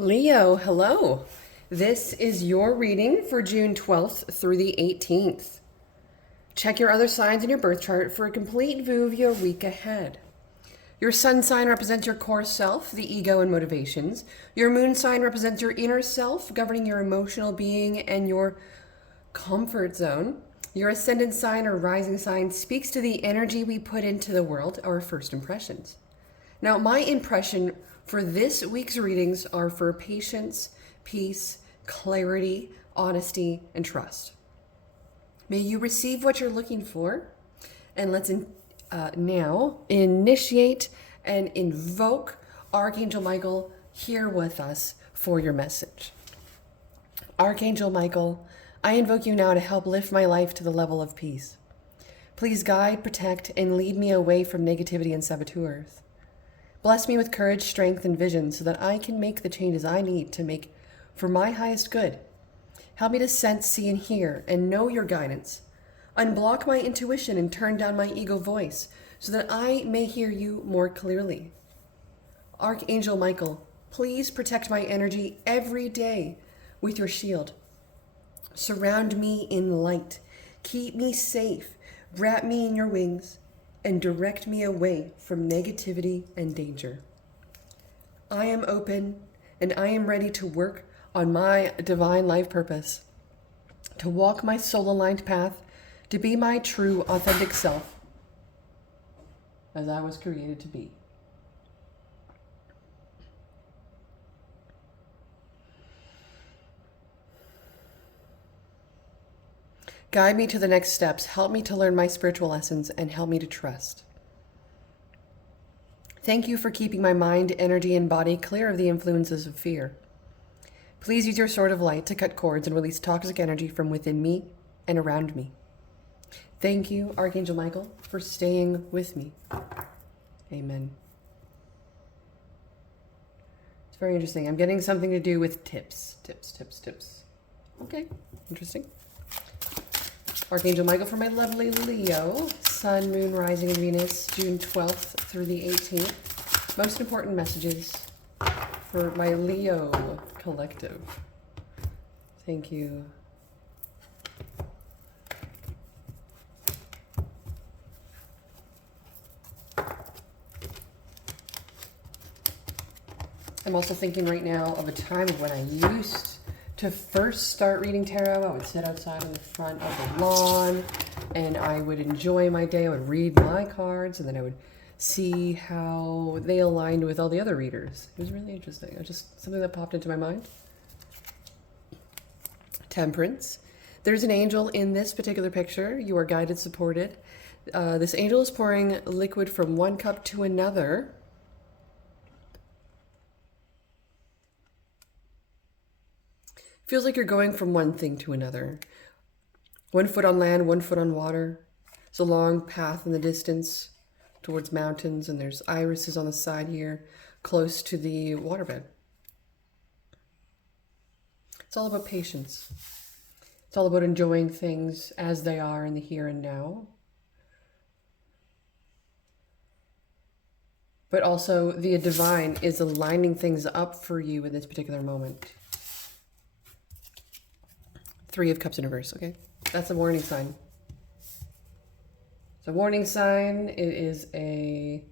Leo, hello. This is your reading for June 12th through the 18th. Check your other signs in your birth chart for a complete view of your week ahead. Your sun sign represents your core self, the ego and motivations. Your moon sign represents your inner self, governing your emotional being and your comfort zone. Your ascendant sign or rising sign speaks to the energy we put into the world, our first impressions. Now, my impression for this week's readings are for patience, peace, clarity, honesty, and trust. May you receive what you're looking for, and let's now initiate and invoke Archangel Michael here with us for your message. Archangel Michael, I invoke you now to help lift my life to the level of peace. Please guide, protect, and lead me away from negativity and saboteurs. Bless me with courage, strength, and vision so that I can make the changes I need to make for my highest good. Help me to sense, see, and hear, and know your guidance. Unblock my intuition and turn down my ego voice so that I may hear you more clearly. Archangel Michael, please protect my energy every day with your shield. Surround me in light. Keep me safe. Wrap me in your wings and direct me away from negativity and danger. I am open and I am ready to work on my divine life purpose, to walk my soul-aligned path, to be my true, authentic self as I was created to be. Guide me to the next steps. Help me to learn my spiritual lessons and help me to trust. Thank you for keeping my mind, energy, and body clear of the influences of fear. Please use your sword of light to cut cords and release toxic energy from within me and around me. Thank you, Archangel Michael, for staying with me. Amen. It's very interesting. I'm getting something to do with tips. Tips. Okay, interesting. Archangel Michael for my lovely Leo, Sun, Moon, Rising, and Venus, June 12th through the 18th. Most important messages for my Leo collective. Thank you. I'm also thinking right now of a time of when I used to first start reading tarot. I would sit outside in the front of the lawn and I would enjoy my day. I would read my cards and then I would see how they aligned with all the other readers. It was really interesting. It was just something that popped into my mind. Temperance. There's an angel in this particular picture. You are guided, supported. This angel is pouring liquid from one cup to another. Feels like you're going from one thing to another. 1 foot on land, 1 foot on water. It's a long path in the distance towards mountains, and there's irises on the side here, close to the waterbed. It's all about patience. It's all about enjoying things as they are in the here and now. But also the divine is aligning things up for you in this particular moment. 3 of Cups in reverse, okay? That's a warning sign. It's a warning sign. It is a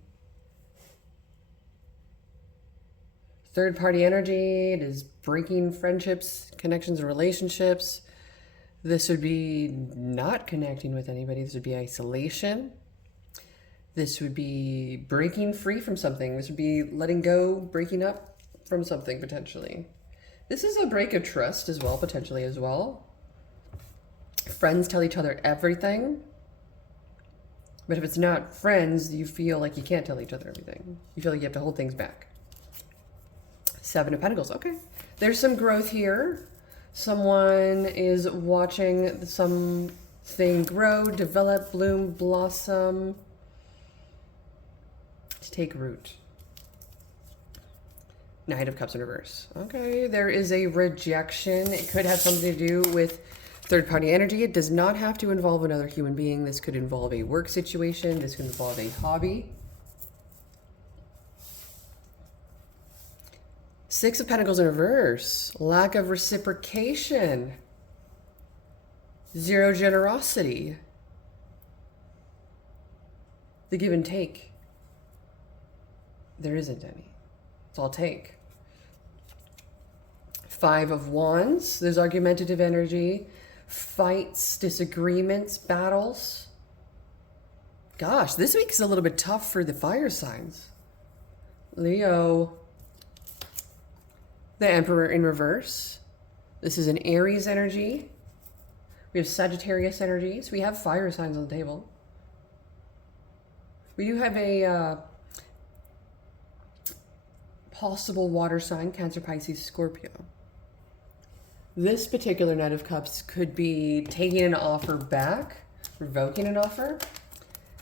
third-party energy. It is breaking friendships, connections, and relationships. This would be not connecting with anybody. This would be isolation. This would be breaking free from something. This would be letting go, breaking up from something, potentially. This is a break of trust as well, potentially as well. Friends tell each other everything. But if it's not friends, you feel like you can't tell each other everything. You feel like you have to hold things back. 7 of Pentacles. Okay. There's some growth here. Someone is watching something grow, develop, bloom, blossom, to take root. Knight of Cups in reverse. Okay. There is a rejection. It could have something to do with third-party energy. It does not have to involve another human being. This could involve a work situation. This could involve a hobby. Six of Pentacles in reverse. Lack of reciprocation. Zero generosity. The give and take. There isn't any. It's all take. Five of Wands. There's argumentative energy. Fights, disagreements, battles. Gosh, this week is a little bit tough for the fire signs. Leo. The Emperor in reverse. This is an Aries energy. We have Sagittarius energies. We have fire signs on the table. We do have a possible water sign, Cancer, Pisces, Scorpio. This particular Knight of Cups could be taking an offer back, revoking an offer.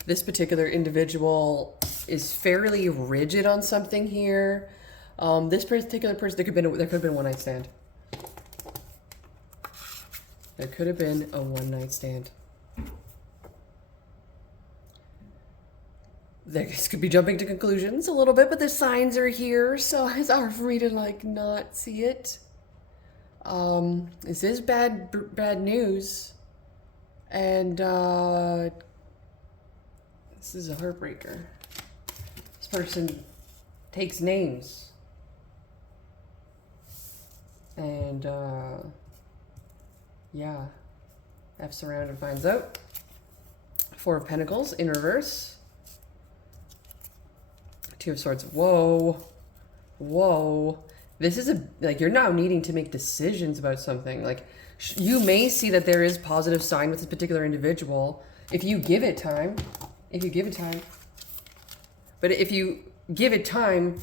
This particular individual is fairly rigid on something here. This particular person, there could have been a one-night stand. There could have been a one-night stand. This could be jumping to conclusions a little bit, but the signs are here, so it's hard for me to like not see it. This is bad news, and this is a heartbreaker. This person takes names, and yeah, F's around and finds out. Four of Pentacles in reverse. Two of Swords. Whoa. Whoa. This is like, you're now needing to make decisions about something. Like, you may see that there is positive sign with this particular individual if you give it time. If you give it time. But if you give it time,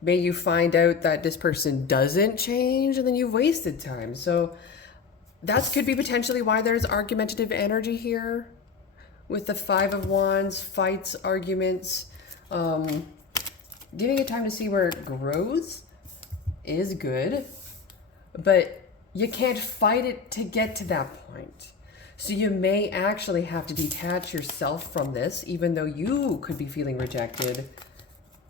may you find out that this person doesn't change, and then you've wasted time. So that could be potentially why there's argumentative energy here with the Five of Wands, fights, arguments. Giving it time to see where it grows is good, but you can't fight it to get to that point. So you may actually have to detach yourself from this, even though you could be feeling rejected.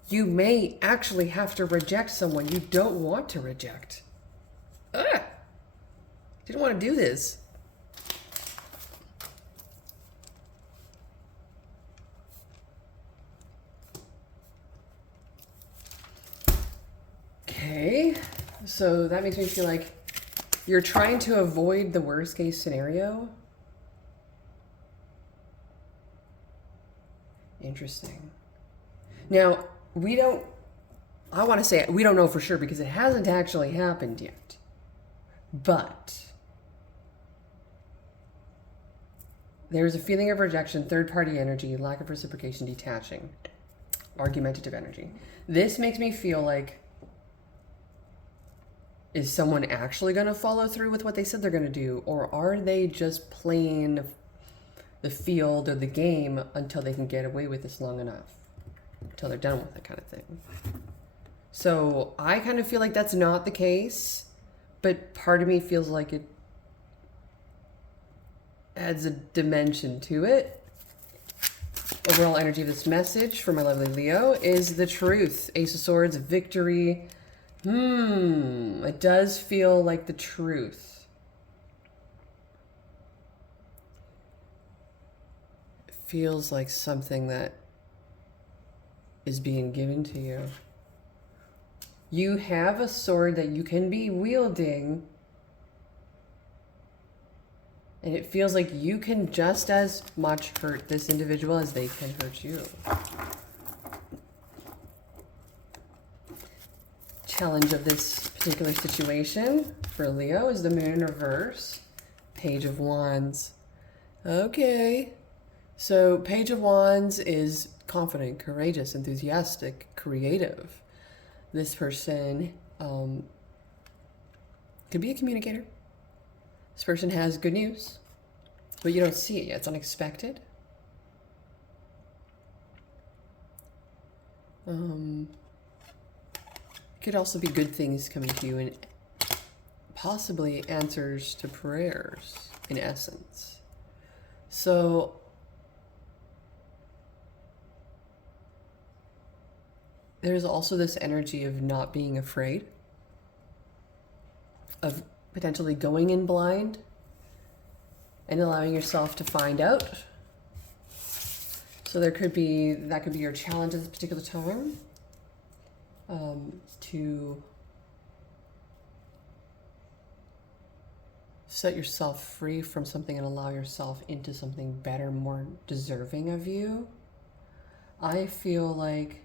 You may actually have to reject someone you don't want to reject. You don't want to do this. Okay, so that makes me feel like you're trying to avoid the worst case scenario. Interesting. Now, I want to say we don't know for sure because it hasn't actually happened yet. But there's a feeling of rejection, third-party energy, lack of reciprocation, detaching, argumentative energy. This makes me feel like, is someone actually going to follow through with what they said they're going to do? Or are they just playing the field or the game until they can get away with this long enough? Until they're done with it, kind of thing. So I kind of feel like that's not the case. But part of me feels like it adds a dimension to it. Overall energy of this message for my lovely Leo is the truth. Ace of Swords, victory. It does feel like the truth. It feels like something that is being given to you. You have a sword that you can be wielding, and it feels like you can just as much hurt this individual as they can hurt you. Challenge of this particular situation for Leo is the Moon in reverse, Page of Wands. Okay, so Page of Wands is confident, courageous, enthusiastic, creative. This person could be a communicator. This person has good news, but you don't see it yet. It's unexpected. Could also be good things coming to you and possibly answers to prayers in essence. So There's also this energy of not being afraid, of potentially going in blind and allowing yourself to find out. So that could be your challenge at this particular time, to set yourself free from something and allow yourself into something better, more deserving of you. I feel like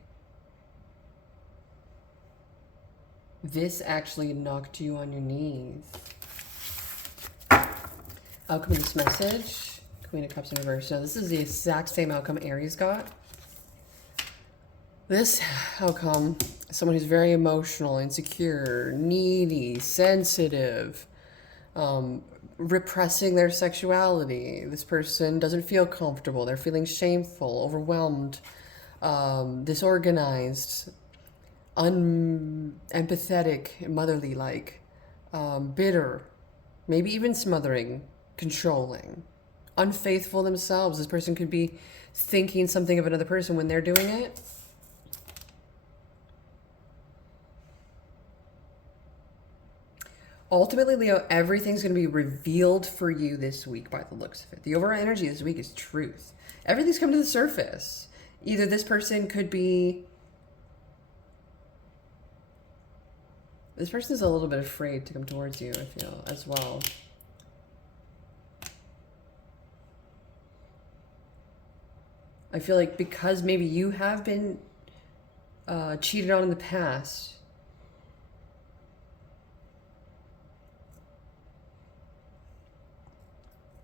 this actually knocked you on your knees. Outcome of this message, Queen of Cups in reverse. Now this is the exact same outcome Aries got. This outcome, someone who's very emotional, insecure, needy, sensitive, repressing their sexuality. This person doesn't feel comfortable. They're feeling shameful, overwhelmed, disorganized, unempathetic, motherly-like, bitter, maybe even smothering, controlling, unfaithful themselves. This person could be thinking something of another person when they're doing it. Ultimately, Leo, everything's going to be revealed for you this week by the looks of it. The overall energy this week is truth. Everything's come to the surface. Either this person could be... This person is a little bit afraid to come towards you, I feel, as well. I feel like because maybe you have been cheated on in the past,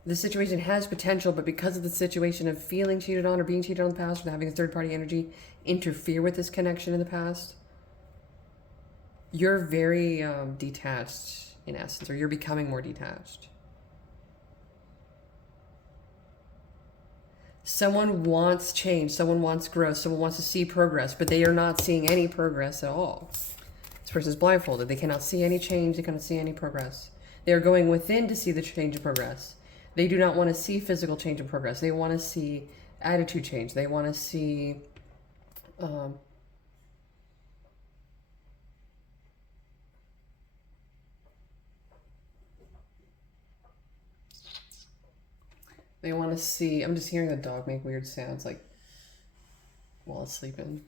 the situation has potential, but because of the situation of feeling cheated on or being cheated on in the past, or having a third-party energy interfere with this connection in the past, you're very detached in essence, or you're becoming more detached. Someone wants change, someone wants growth, someone wants to see progress, but they are not seeing any progress at all. This person is blindfolded. They cannot see any change. They cannot see any progress. They are going within to see the change and progress. They do not want to see physical change and progress. They want to see attitude change. They want to see they want to see, I'm just hearing the dog make weird sounds like while it's sleeping.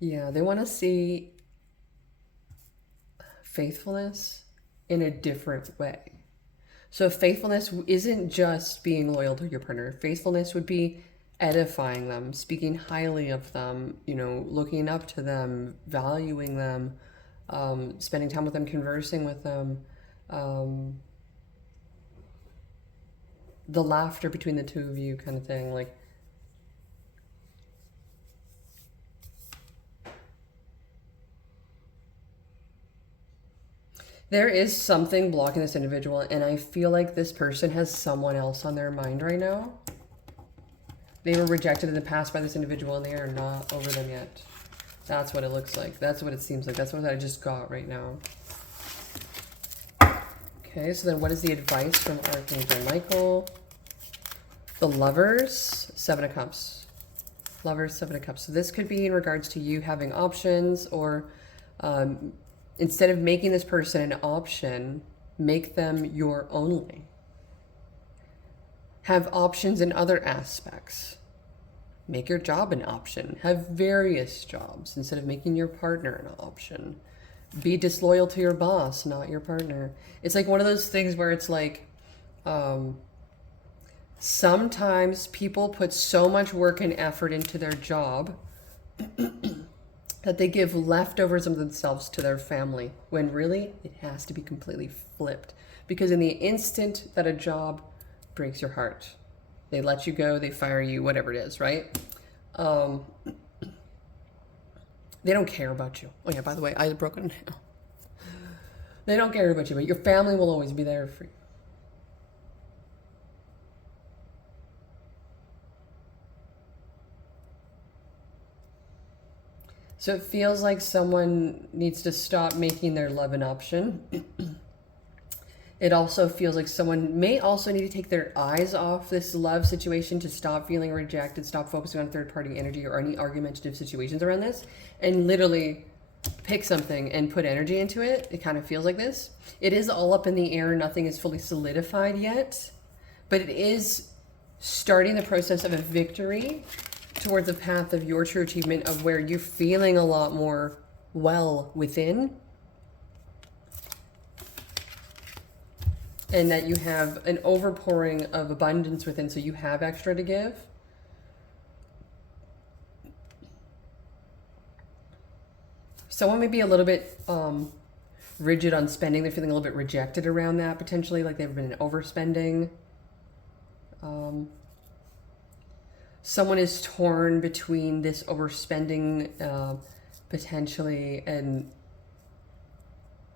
Yeah, they want to see faithfulness in a different way. So faithfulness isn't just being loyal to your partner. Faithfulness would be edifying them, speaking highly of them, you know, looking up to them, valuing them, spending time with them, conversing with them, the laughter between the two of you kind of thing. Like, there is something blocking this individual, and I feel like this person has someone else on their mind right now. They were rejected in the past by this individual, and they are not over them yet. That's what it looks like. That's what it seems like. That's what I just got right now. Okay, so then what is the advice from Archangel Michael? The Lovers, Seven of Cups. Lovers, Seven of Cups. So this could be in regards to you having options, or instead of making this person an option, make them your only. Have options in other aspects. Make your job an option. Have various jobs instead of making your partner an option. Be disloyal to your boss, not your partner. It's like one of those things where it's like, sometimes people put so much work and effort into their job that they give leftovers of themselves to their family, when really it has to be completely flipped. Because in the instant that a job breaks your heart, they let you go, they fire you, whatever it is, right? They don't care about you. Oh yeah, by the way, I broke it now. They don't care about you, but your family will always be there for you. So it feels like someone needs to stop making their love an option It also feels like someone may also need to take their eyes off this love situation to stop feeling rejected, stop focusing on third party energy or any argumentative situations around this, and literally pick something and put energy into it. It kind of feels like this. It is all up in the air. Nothing is fully solidified yet, but it is starting the process of a victory towards the path of your true achievement, of where you're feeling a lot more well within, and that you have an overpouring of abundance within, so you have extra to give. Someone may be a little bit rigid on spending. They're feeling a little bit rejected around that, potentially, like they've been overspending. Someone is torn between this overspending potentially and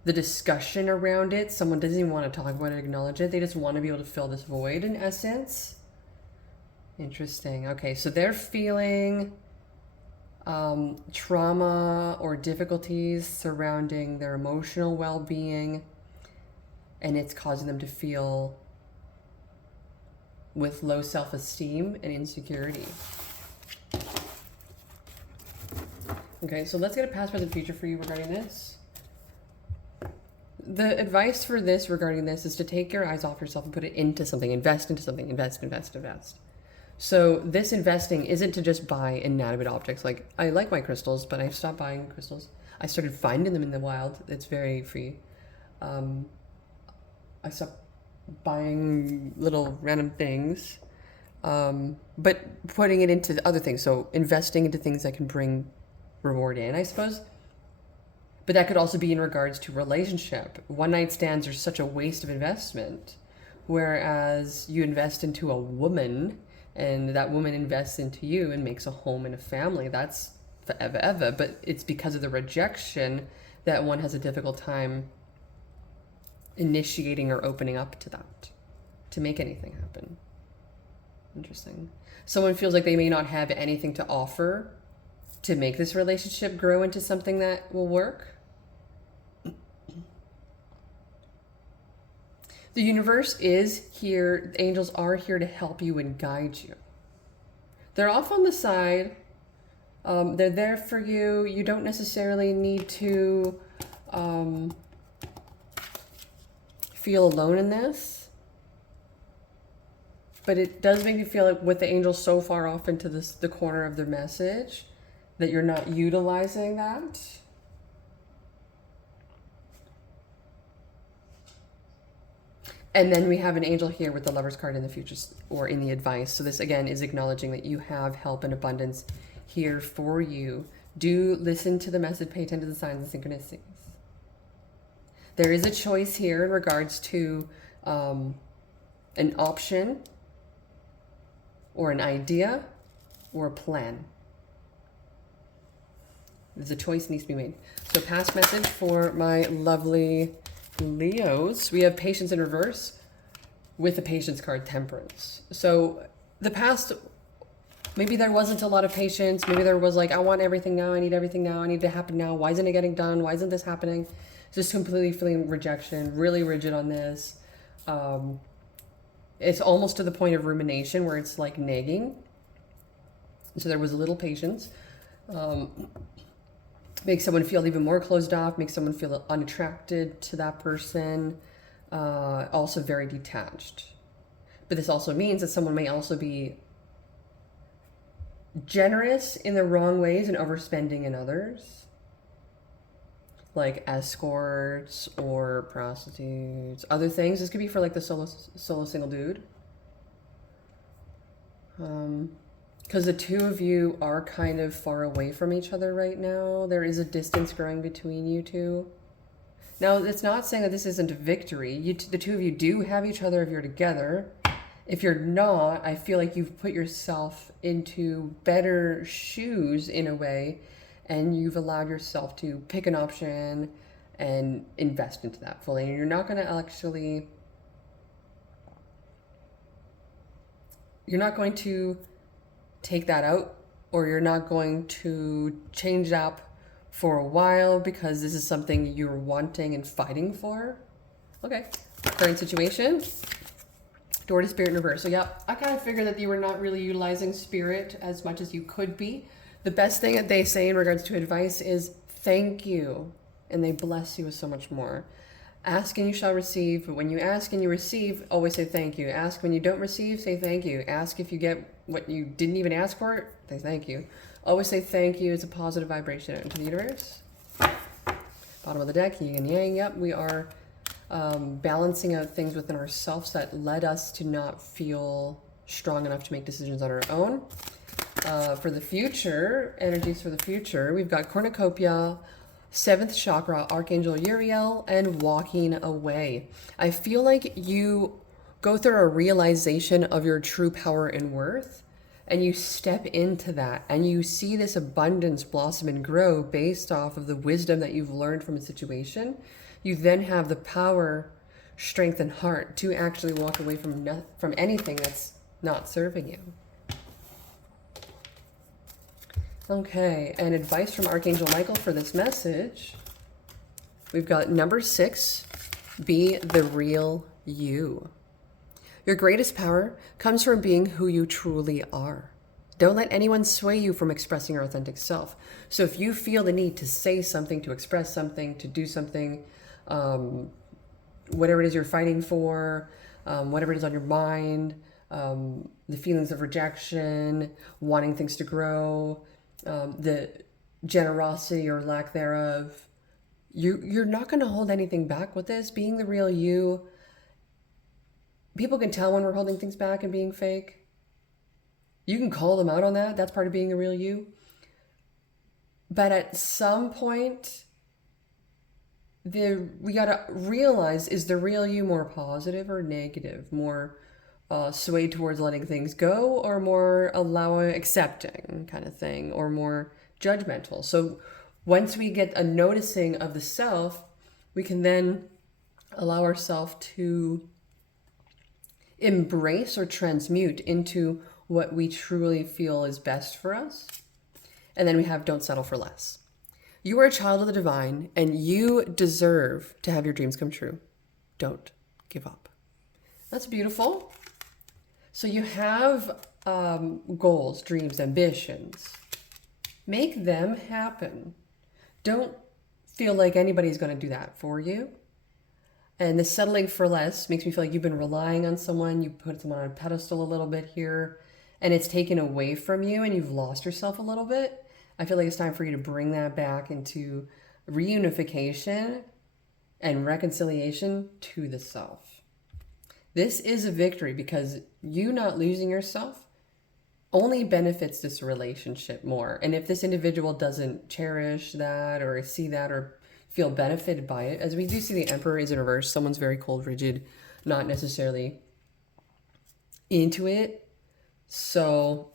the discussion around it. Someone doesn't even want to talk about it, acknowledge it. They just want to be able to fill this void, in essence. Interesting. Okay, so they're feeling trauma or difficulties surrounding their emotional well-being, and it's causing them to feel with low self-esteem and insecurity. Okay, so let's get a past, present, future for you regarding this. The advice for this regarding this is to take your eyes off yourself and put it into something. Invest into something. Invest, invest, invest. So this investing isn't to just buy inanimate objects. Like, I like my crystals, but I stopped buying crystals. I started finding them in the wild. It's very free. I stopped buying little random things, but putting it into other things. So investing into things that can bring reward in, I suppose. But that could also be in regards to relationship. One night stands are such a waste of investment, whereas you invest into a woman and that woman invests into you and makes a home and a family. That's forever, ever. But it's because of the rejection that one has a difficult time initiating or opening up to that, to make anything happen. Interesting. Someone feels like they may not have anything to offer to make this relationship grow into something that will work. The universe is here. The angels are here to help you and guide you. They're off on the side. They're there for you. You don't necessarily need to feel alone in this. But it does make you feel like with the angels so far off into the corner of their message that you're not utilizing that. And then we have an angel here with the Lover's card in the future or in the advice. So this again is acknowledging that you have help and abundance here for you. Do listen to the message, pay attention to the signs and synchronicities. There is a choice here in regards to an option or an idea or a plan. There's a choice that needs to be made. So past message for my lovely Leos. We have patience in reverse with the patience card, temperance. So the past, maybe there wasn't a lot of patience. Maybe there was like, I want everything now. I need everything now. I need it to happen now. Why isn't it getting done? Why isn't this happening? Just completely feeling rejection, really rigid on this. It's almost to the point of rumination where it's like nagging. So there was a little patience. Makes someone feel even more closed off, makes someone feel unattracted to that person, also very detached. But this also means that someone may also be generous in the wrong ways and overspending in others, like escorts or prostitutes, other things. This could be for like the solo single dude. Because the two of you are kind of far away from each other right now. There is a distance growing between you two. Now, it's not saying that this isn't a victory. The two of you do have each other if you're together. If you're not, I feel like you've put yourself into better shoes in a way, and you've allowed yourself to pick an option and invest into that fully. And you're not going to actually... You're not going to take that out, or you're not going to change it up for a while because this is something you're wanting and fighting for. Okay, Current situation. Door to spirit in reverse. So yeah, I kind of figured that you were not really utilizing spirit as much as you could be. The best thing that they say in regards to advice is thank you. And they bless you with so much more. Ask and you shall receive. But when you ask and you receive, always say thank you. Ask when you don't receive, say thank you. Ask if you get what you didn't even ask for, say thank you. Always say thank you. It's a positive vibration into the universe. Bottom of the deck, yin and yang. Yep, we are balancing out things within ourselves that led us to not feel strong enough to make decisions on our own. For the future, energies for the future, we've got cornucopia, 7th chakra, Archangel Uriel, and walking away. I feel like you go through a realization of your true power and worth, and you step into that, and you see this abundance blossom and grow based off of the wisdom that you've learned from a situation. You then have the power, strength, and heart to actually walk away from anything that's not serving you. Okay, and advice from Archangel Michael for this message. We've got number 6, be the real you. Your greatest power comes from being who you truly are. Don't let anyone sway you from expressing your authentic self. So if you feel the need to say something, to express something, to do something, whatever it is you're fighting for, whatever it is on your mind, the feelings of rejection, wanting things to grow, the generosity or lack thereof, you're not going to hold anything back with this. Being the real you, people can tell when we're holding things back and being fake. You can call them out on that. That's part of being the real you. But at some point, we got to realize, is the real you more positive or negative? More swayed towards letting things go, or more accepting kind of thing, or more judgmental? So once we get a noticing of the self, we can then allow ourselves to embrace or transmute into what we truly feel is best for us. And then we have don't settle for less. You are a child of the divine, and you deserve to have your dreams come true. Don't give up. That's beautiful. So you have goals, dreams, ambitions. Make them happen. Don't feel like anybody's going to do that for you. And the settling for less makes me feel like you've been relying on someone. You put someone on a pedestal a little bit here, and it's taken away from you, and you've lost yourself a little bit. I feel like it's time for you to bring that back into reunification and reconciliation to the self. This is a victory, because you not losing yourself only benefits this relationship more. And if this individual doesn't cherish that or see that or feel benefited by it, as we do see the Emperor is in reverse, someone's very cold, rigid, not necessarily into it. So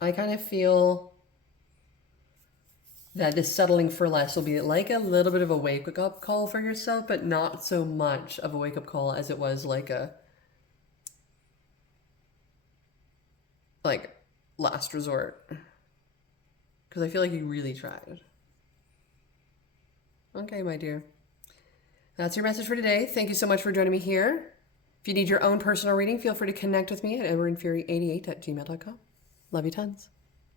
I kind of feel that this settling for less will be like a little bit of a wake-up call for yourself, but not so much of a wake-up call as it was like last resort. Because I feel like you really tried. Okay, my dear. That's your message for today. Thank you so much for joining me here. If you need your own personal reading, feel free to connect with me at edwardandfury88@gmail.com. Love you tons.